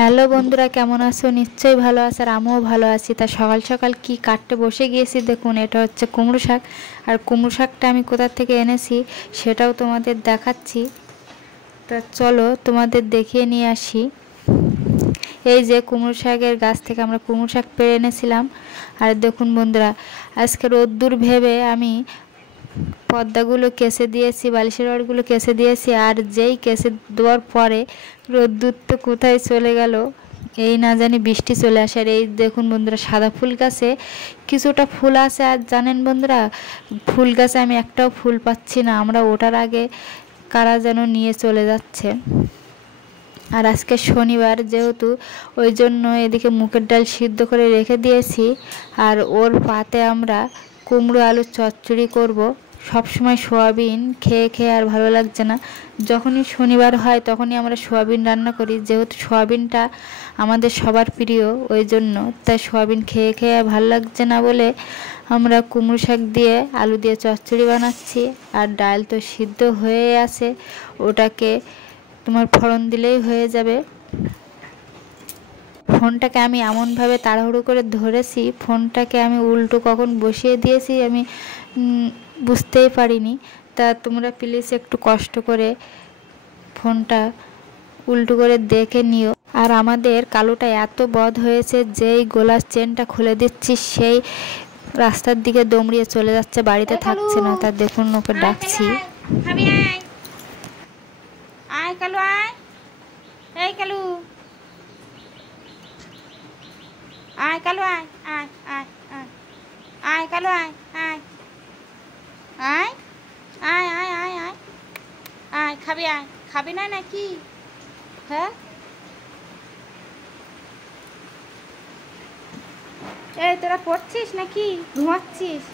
Hello বন্ধুরা, কেমন আছো? নিশ্চয়ই ভালো আছো, আর আমিও ভালো আছি। তা সকাল সকাল কি কাটতে বসে গিয়েছি দেখুন। এটা হচ্ছে কুমড়ো শাক, আর কুমড়ো শাকটা আমি কোথা থেকে এনেছি সেটাও তোমাদের দেখাচ্ছি। তা চলো তোমাদের দেখিয়ে নিয়ে আসি। এই যে কুমড়ো শাকের গাছ থেকে আমরা কুমড়ো শাক পেড়ে এনেছিলাম। আর দেখুন বন্ধুরা, আজকে রোদ্দুর ভেবে আমি পর্দাগুলো কেসে দিয়েছি, বালিশের রডগুলো কেসে দিয়েছি। আর যেই কেসে দেওয়ার পরে রোদ্দুর তো কোথায় চলে গেল, এই না জানি বৃষ্টি চলে আসে। আর এই দেখুন বন্ধুরা, সাদা ফুল গাছে কিছুটা ফুল আছে। আর জানেন বন্ধুরা, ফুল গাছে আমি একটাও ফুল পাচ্ছি না। আমরা ওঠার আগে কারা যেন নিয়ে চলে যাচ্ছে। আর আজকে শনিবার যেহেতু, ওই জন্য এদিকে মুগের ডাল সিদ্ধ করে রেখে দিয়েছি। আর ওর পাতে আমরা কুমড়ো আলুর চচ্চড়ি করব। সবসময় সোয়াবিন খেয়ে খেয়ে আর ভালো লাগছে না। যখনই শনিবার হয় তখনই আমরা সোয়াবিন রান্না করি, যেহেতু সোয়াবিনটা আমাদের সবার প্রিয়, ওই জন্য। তাই সোয়াবিন খেয়ে খেয়ে ভালো লাগছে না বলে আমরা কুমড়ো শাক দিয়ে আলু দিয়ে চচ্চড়ি বানাচ্ছি। আর ডাল তো সিদ্ধ হয়ে আছে, ওটাকে তোমার ফোড়ন দিলেই হয়ে যাবে। ফোনটাকে আমি এমনভাবে তাড়াহুড়ো করে ধরেছি, ফোনটাকে আমি উল্টো কখন বসিয়ে দিয়েছি আমি বুঝতেই পারিনি। তা তোমরা প্লিজ একটু কষ্ট করে ফোনটা উল্টো করে দেখে নিও। আর আমাদের কালোটা এত বদ হয়েছে, যেই গলার চেনটা খুলে দিচ্ছি সেই রাস্তার দিকে দৌড়িয়ে চলে যাচ্ছে, বাড়িতে থাকছে না। তা দেখুন ওকে ডাকছি। আয় কালু, আয়, এই কালু, আয় কালু, আয় আয় আয় আয়, আয় কালু, আয় আয় আয় আয় আয় আয় আয় আয়, খাবি, আয়, খাবি না নাকি? হ্যাঁ, এই তোরা পড়ছিস নাকি ঘুমাচ্ছিস?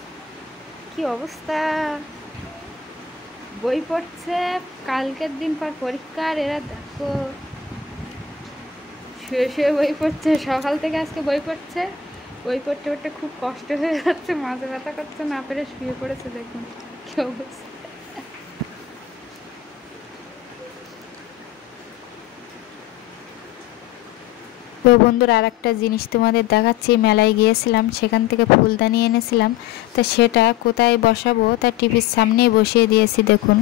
কি অবস্থা, বই পড়ছে, কালকের দিন পর পরীক্ষার। এরা দেখো শুয়ে শুয়ে বই পড়ছে, সকাল থেকে আজকে বই পড়ছে। বই পড়তে পড়তে খুব কষ্ট হয়ে যাচ্ছে, মাথা ব্যথা করছে, না পেরে শুয়ে পড়েছে। দেখুন কি অবস্থা। তো বন্ধুরা, আর একটা জিনিস তোমাদের দেখাচ্ছি। মেলায় গিয়েছিলাম, সেখান থেকে ফুলদানি এনেছিলাম। তা সেটা কোথায় বসাবো তা টিভির সামনেই বসিয়ে দিয়েছি দেখুন।